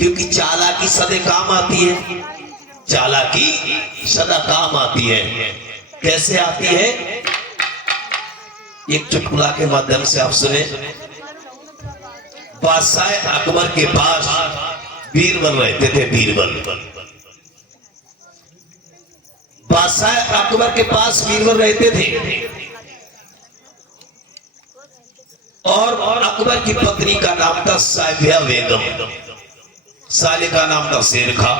क्योंकि चालाकी सदा काम आती है, चालाकी सदा काम आती है। कैसे आती है? एक चुटकुला के माध्यम से आप सुने। बादशाह अकबर के पास बीरबल रहते थे। बीरबल, बादशाह अकबर के पास बीरबल रहते थे और अकबर की पत्नी का नाम था साहिबा बेगम, साले का नाम था शेर खां।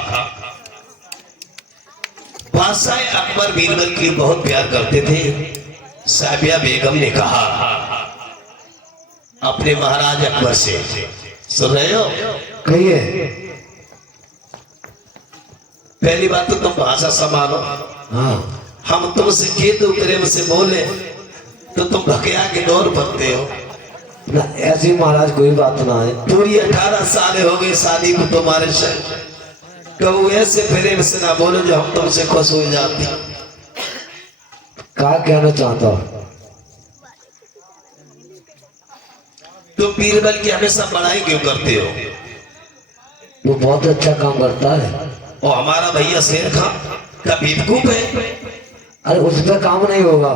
बादशाह अकबर बीरबल की बहुत प्यार करते थे। साहिबा बेगम ने कहा अपने महाराज अकबर से, सुन रहे हो? कहिए। पहली बात तो तुम भाषा संभालो। हाँ, हम तुमसे खेत उतरे से बोले तो तुम भकिया के दौर पड़ते हो ना, ऐसी महाराज कोई बात ना है। पूरी 18 साल हो गए शादी को तुम्हारे से, कबू ऐसे प्रेम से ना बोलो जो हम तुमसे खुश हो जाती। क्या कहना चाहता हूँ? तो बीरबल की हमेशा बड़ाई क्यों करते हो? वो बहुत अच्छा काम करता है। और हमारा भैया शेर खां का बेवकूफ है। अरे उस पर काम नहीं होगा।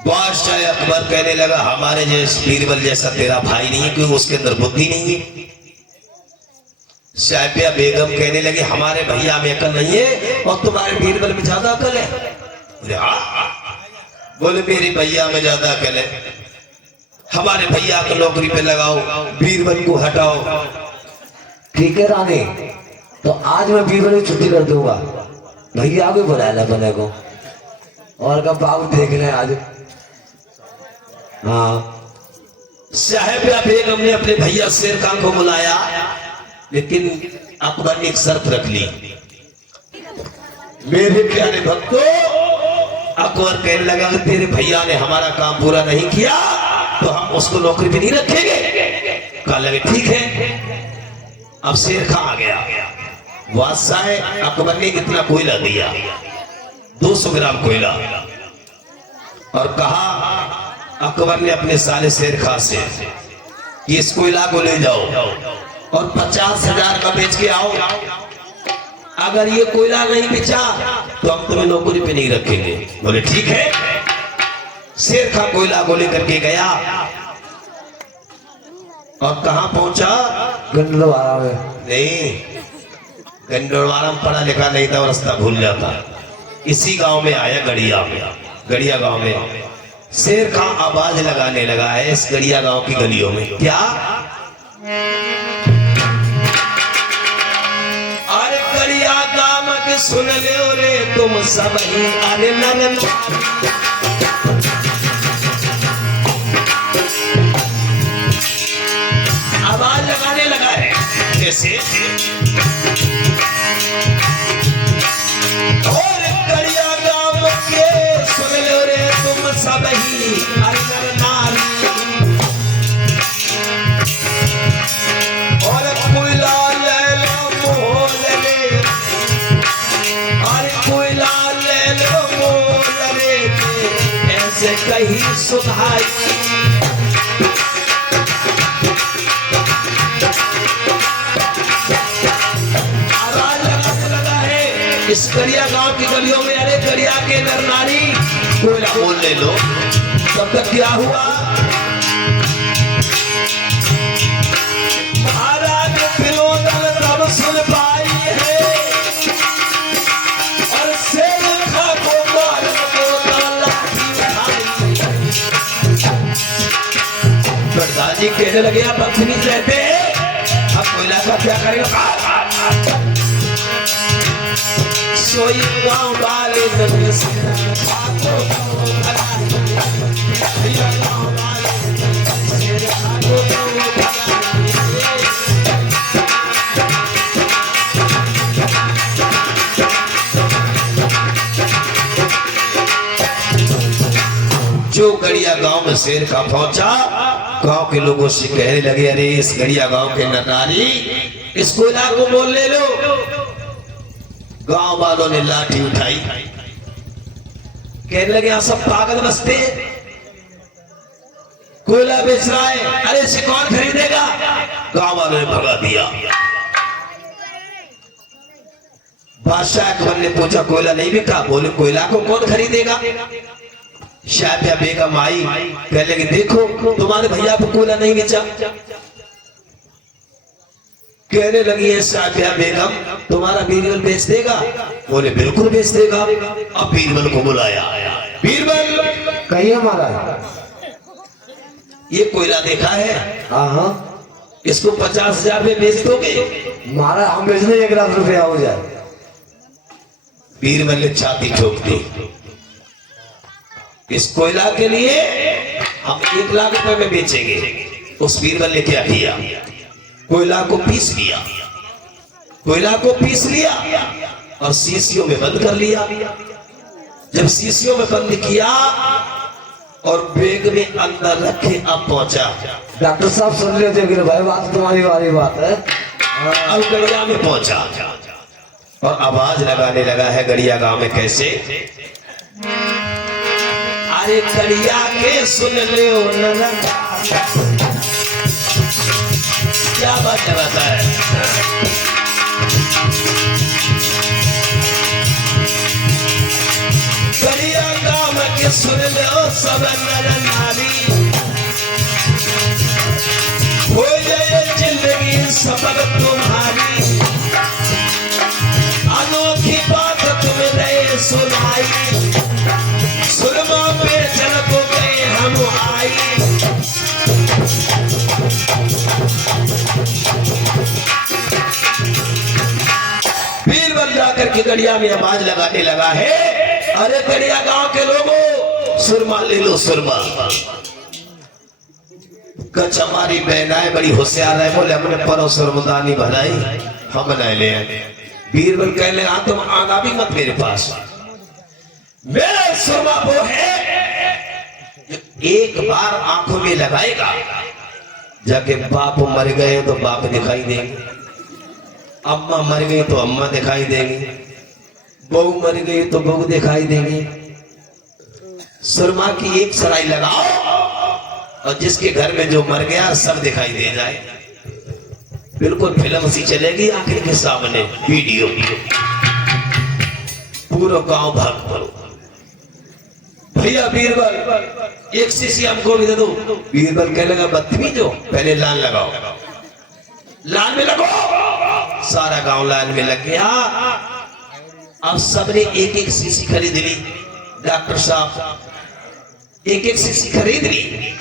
बादशाह अकबर कहने लगा हमारे जैसे बीरबल जैसा तेरा भाई नहीं है, क्योंकि उसके अंदर बुद्धि नहीं है। साहिबा बेगम कहने लगे हमारे भैया में अकल नहीं है और तुम्हारे बीरबल में ज्यादा अकल है। बोले मेरे भैया में ज्यादा अकल है, हमारे भैया को नौकरी पे लगाओ, बीरबल को हटाओ। ठीक है रानी, तो आज मैं बीरबल की छुट्टी कर दूंगा। भैया को बुला ला बने को और कब बाबू देख ले आज। हाँ, साहिबा बेगम ने अपने भैया शेर खां को बुलाया, लेकिन अकबर ने एक शर्त रख ली। मेरे प्यारे भक्तों, अकबर कहने लगा कि तेरे भैया ने हमारा काम पूरा नहीं किया तो हम उसको नौकरी पे नहीं रखेंगे। कहा लगे ठीक है। अब शेर खां आ गया। बादशाह अकबर ने कितना कोयला दिया? 200 ग्राम कोयला। और कहा अकबर ने अपने साले शेर खां से कि इस कोयला को ले जाओ और 50,000 का बेच के आओ। अगर ये कोयला नहीं बेचा तो हम तुम्हें नौकरी पे नहीं रखेंगे। बोले ठीक है। शेर खां कोयला को लेकर के गया और कहां पहुंचा? गंडलवाड़ा में। नहीं, गंडलवाड़ा में पढ़ा लिखा नहीं था, रास्ता भूल जाता। इसी गांव में आया, गड़िया में, गड़िया गांव में। शेर खां आवाज लगाने लगा है इस गड़िया गांव की गलियों में। क्या? अरे गड़िया गांव के सुन ले रे तुम सब ही। अरे नरन आवाज लगाने लगा है कैसे? और गड़िया गांव के सुन लो रे तुम सब ही। अरे नर नारी और कोयला ले लो मोल ले। अरे कोयला ले लो मोल ले, ऐसे कहीं सुनाई। इस गड़िया गांव की गलियों में, अरे गड़िया के नर नारी कोयला मोल ले लो। तब तक क्या हुआ? महाराज फिरोजल तब सुन पाई है और शेर खां को मारने को लाठी उठाई। प्रधाजी कहने लगे आप बदतमीज रहते हैं, अब कोयला का क्या करेगा? सोई गांव वाले नबी से जो गड़िया गांव में शेर खां पहुंचा, गांव के लोगों से कहने लगे अरे इस गड़िया गांव के नरनारी इस कोयला को मोल ले लो। गांव वालों ने लाठी उठाई, कहने लगे यहां सब पागल बसते हैं, कोयला बेच रहा है, अरे इसे कौन खरीदेगा? गांव वालों ने भगा दिया। बादशाह अकबर ने पूछा कोयला नहीं बिका? बोले कोयला को कौन खरीदेगा? शाबिया बेगम आई, कहने लगी देखो तुम्हारे भैया को कोयला नहीं बेचा। कहने लगी है शाबिया बेगम तुम्हारा बीरबल बेच देगा? बोले बिल्कुल बेच देगा। अब बीरबल को बुलाया, बीरबल कहिए महाराज। ये कोयला देखा है? हाँ, इसको 50,000 में बेच दोगे? महाराज हम बेचने 1 लाख रुपया हो जाए। बीरबल ने छाती ठोक दी, इस कोयला के लिए हम 1 लाख रुपए में बेचेंगे। उस बीरबल ने क्या किया? कोयला को पीस लिया, कोयला को पीस लिया और शीशियों में बंद कर लिया। जब शीशियों में बंद किया और बैग में अंदर रखे अब पहुंचा। डॉक्टर साहब सुन लेते कि भाई बात तुम्हारी वाली बात है। अब गड़िया में पहुंचा और आवाज लगाने लगा है गड़िया गांव में कैसे? अरे गड़िया के सुन ले क्या बात चलाता है? गड़िया गांव के सुन लो सब नर नारी, हो जाए जिंदगी सफल तुम्हारी। अनोखी बात तुमने सुनाई, सुरमा पे चल को गए हम आई। बीरबल जाकर के गड़िया में आवाज लगाने लगा है, अरे गड़िया गांव के लोगों सुरमा ले लो सुरमा। कच हमारी बहनाएं बड़ी होशियार है, बोले हमने परो सुरमदानी बनाई हम बनाए ले। बीरबल कहने लगा तुम आना भी मत मेरे पास, मेरा सुरमा वो है एक बार आंखों में लगाएगा, जाके बाप मर गए तो बाप दिखाई देंगे, अम्मा मर गई तो अम्मा दिखाई देंगी, बहू मर गई तो बहू दिखाई देंगी। सुरमा की एक सराय लगाओ और जिसके घर में जो मर गया सब दिखाई दे जाए। बिल्कुल फिल्म सी चलेगी आंखें के सामने, वीडियो पूरा गांव भाग पड़ो। भैया बीरबल एक शीशी हमको भी दे दो। बीरबल कहने लगा बदतमीज हो, पहले लाइन लगाओ। लाइन में लगो, सारा गांव लाइन में लग गया। अब सबने एक एक शीशी खरीद ली। डॉक्टर साहब एक एक शीशी खरीद ली।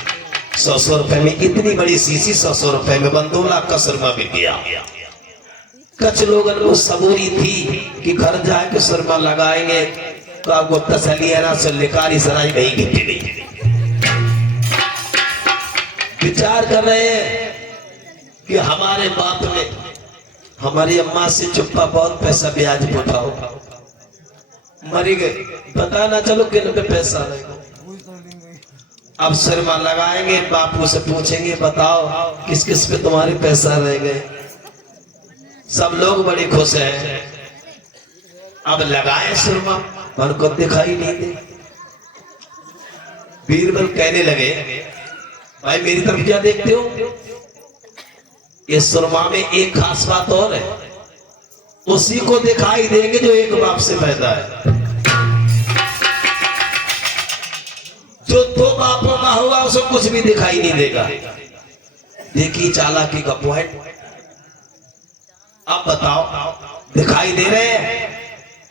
100 रुपए में इतनी बड़ी शीशी 100 रुपए में बन 2 लाख का सुरमा बिक गया। कुछ लोगों को सबूरी थी कि घर जाके सुरमा लगाएंगे तो आपको तसली है ना सल्लेकारी सराय कहीं गिरती नहीं। विचार कर रहे हैं कि हमारे बाप ने हमारी अम्मा से चुप्पा बहुत पैसा ब्याज पे उठाओ, मरी गए पता ना चलो किन पे पैसा रहेगा। अब सुरमा लगाएंगे, बापू से पूछेंगे बताओ किस किस पे तुम्हारे पैसा रह गए। सब लोग बड़े खुश हैं। अब लगाए सुरमा पर को दिखाई नहीं दे। बीरबल कहने लगे भाई मेरी तरफ क्या देखते हो? इस सुरमा में एक खास बात और है, उसी को दिखाई देंगे जो एक बाप से पैदा है। जो 2 बापों का होगा उसे कुछ भी दिखाई नहीं देगा। देखिए चालाकी का पॉइंट। अब बताओ दिखाई दे रहे हैं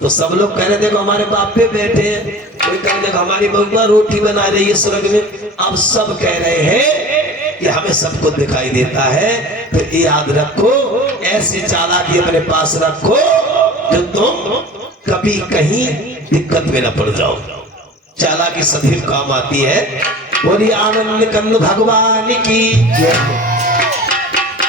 तो सब लोग कह रहे देखो हमारे बाप पे बैठे हैं, कोई कह देखो हमारी बहुआ रोटी बना रही है स्वर्ग में। अब सब कह रहे हैं कि हमें सब कुछ दिखाई देता है। फिर याद रखो ऐसी चालाकी अपने पास रखो जो तुम कभी कहीं दिक्कत में न पड़ जाओ। चालाकी सदैव काम आती है। बोलिए आनंद कंद भगवान की।